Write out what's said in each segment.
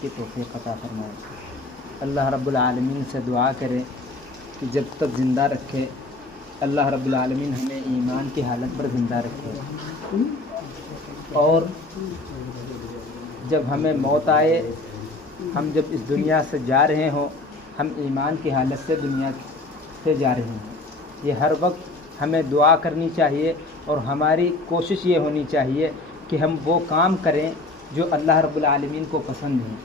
की तौफीक अता फरमाए। अल्लाह रब्बुल आलमीन से दुआ करें कि जब तक ज़िंदा रखे अल्लाह रब्बुल आलमीन हमें ईमान की हालत पर ज़िंदा रखे, और जब हमें मौत आए, हम जब इस दुनिया से जा रहे हों, हम ईमान की हालत से दुनिया से जा रहे हैं। ये हर वक्त हमें दुआ करनी चाहिए और हमारी कोशिश ये होनी चाहिए कि हम वो काम करें जो अल्लाह रब्बुल आलमीन को पसंद है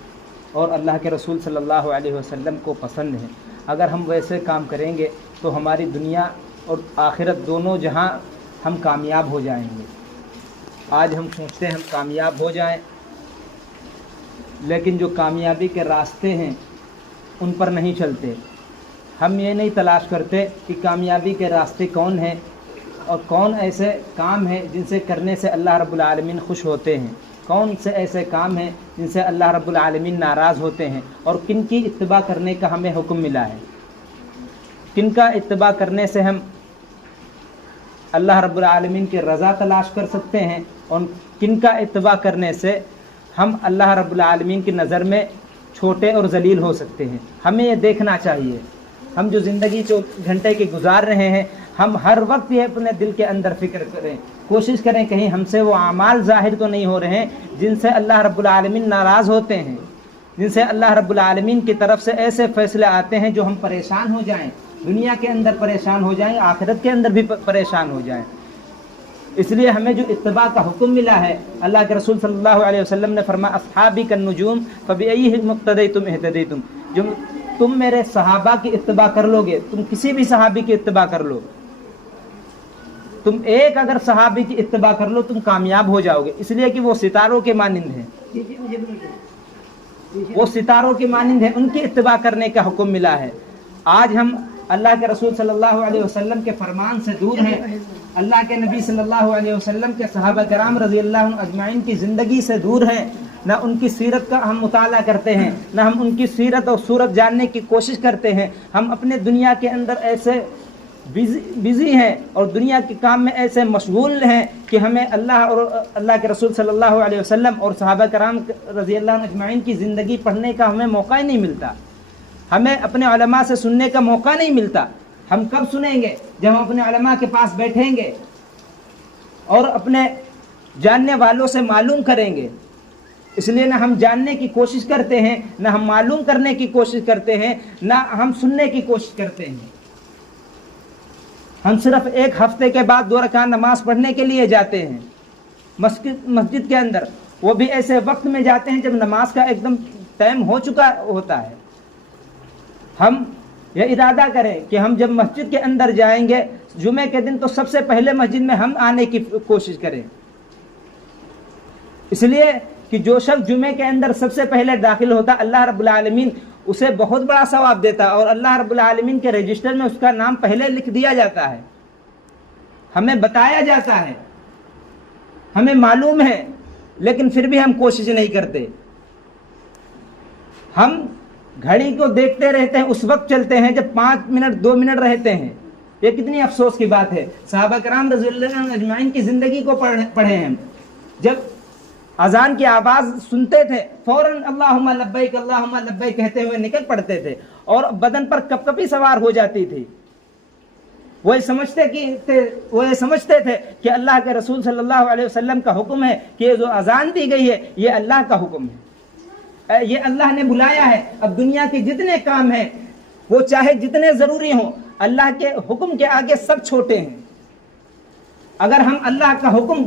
और अल्लाह के रसूल सल्लल्लाहु अलैहि वसल्लम को पसंद है। अगर हम वैसे काम करेंगे तो हमारी दुनिया और आखिरत दोनों जहां हम कामयाब हो जाएंगे। आज हम सोचते हैं हम कामयाब हो जाएं, लेकिन जो कामयाबी के रास्ते हैं उन पर नहीं चलते। हम ये नहीं तलाश करते कि कामयाबी के रास्ते कौन हैं और कौन ऐसे काम हैं जिनसे करने से अल्लाह रब्बुल आलमीन खुश होते हैं, कौन से ऐसे काम हैं जिनसे अल्लाह रब्बुल आलमीन नाराज़ होते हैं, और किन की इत्तिबा करने का हमें हुक्म मिला है, किन का इत्तिबा करने से हम अल्लाह रब्बुल आलमीन की रज़ा तलाश कर सकते हैं और किन का इत्तिबा करने से हम अल्लाह रब्बुल आलमीन की नज़र में छोटे और ज़लील हो सकते हैं। हमें ये देखना चाहिए। हम जो ज़िंदगी 24 घंटे की गुजार रहे हैं, हम हर वक्त ये अपने दिल के अंदर फ़िक्र करें, कोशिश करें कहीं हमसे वो आमाल ज़ाहिर तो नहीं हो रहे हैं जिनसे अल्लाह रब्बुल आलमीन नाराज़ होते हैं, जिनसे अल्लाह रब्बुल आलमीन की तरफ से ऐसे फ़ैसले आते हैं जो हम परेशान हो जाएं, दुनिया के अंदर परेशान हो जाएं, आखिरत के अंदर भी परेशान हो जाएं। इसलिए हमें जो इत्तिबा का हुक्म मिला है, अल्लाह के रसूल सल्लल्लाहु अलैहि वसल्लम ने फरमाया अस्हाबी कन्नुजूम फबिअय्यिहिम मुक्तदैतुम इहतदैतुम, जो तुम मेरे सहाबा की इत्तिबा कर लोगे, तुम किसी भी सहाबी की इत्तिबा कर लो, तुम एक अगर सहाबी की इत्तिबा कर लो तुम कामयाब हो जाओगे। इसलिए कि वो सितारों के मानिंद हैं, वो सितारों के मानिंद हैं, उनकी इत्तिबा करने का हुक्म मिला है। आज हम अल्लाह के रसूल सल्लल्लाहु अलैहि वसल्लम के फरमान से दूर हैं, अल्लाह के नबी सल्लल्लाहु अलैहि वसल्लम के सहाबा कराम रज़ियल्लाहु अन्हुम अजमाइन की ज़िंदगी से दूर हैं, ना उनकी सीरत का हम मुताला करते हैं, ना हम उनकी सीरत और सूरत जानने की कोशिश करते हैं। हम अपने दुनिया के अंदर ऐसे बिज़ी हैं और दुनिया के काम में ऐसे मशगूल हैं कि हमें अल्लाह और अल्लाह के रसूल सल्लल्लाहु अलैहि वसल्लम और सहाबा कराम रज़ियल्लाहु अन्हुम अजमाइन की ज़िंदगी पढ़ने का हमें मौका ही नहीं मिलता, हमें अपने उलमा से सुनने का मौका नहीं मिलता। हम कब सुनेंगे? जब हम अपने उलमा के पास बैठेंगे और अपने जानने वालों से मालूम करेंगे। इसलिए ना हम जानने की कोशिश करते हैं, ना हम मालूम करने की कोशिश करते हैं, ना हम सुनने की कोशिश करते हैं। हम सिर्फ एक हफ्ते के बाद 2 रकात नमाज पढ़ने के लिए जाते हैं मस्जिद के अंदर, वो भी ऐसे वक्त में जाते हैं जब नमाज का एकदम टाइम हो चुका होता है। हम यह इरादा करें कि हम जब मस्जिद के अंदर जाएंगे जुमे के दिन तो सबसे पहले मस्जिद में हम आने की कोशिश करें, इसलिए कि जो शख्स जुमे के अंदर सबसे पहले दाखिल होता अल्लाह रब्बुल आलमीन उसे बहुत बड़ा सवाब देता और अल्लाह रब्बुल आलमीन के रजिस्टर में उसका नाम पहले लिख दिया जाता है। हमें बताया जाता है, हमें मालूम है, लेकिन फिर भी हम कोशिश नहीं करते। हम घड़ी को देखते रहते हैं, उस वक्त चलते हैं जब 5 मिनट 2 मिनट रहते हैं। ये कितनी अफसोस की बात है। सहाबा कराम रज़ियल्लाहु अन्हुम अजमाइन की ज़िंदगी को पढ़े हैं, जब अजान की आवाज़ सुनते थे फौरन अल्लाहुम्मा लब्बैक कहते हुए निकल पड़ते थे और बदन पर कपकपी सवार हो जाती थी। वो समझते थे कि अल्लाह के रसूल सल्लल्लाहु अलैहि वसल्लम का हुक्म है कि ये जो अजान दी गई है ये अल्लाह का हुक्म है, ये अल्लाह ने बुलाया है। अब दुनिया के जितने काम हैं वो चाहे जितने ज़रूरी हों, अल्लाह के हुक्म के आगे सब छोटे हैं। अगर हम अल्लाह का हुक्म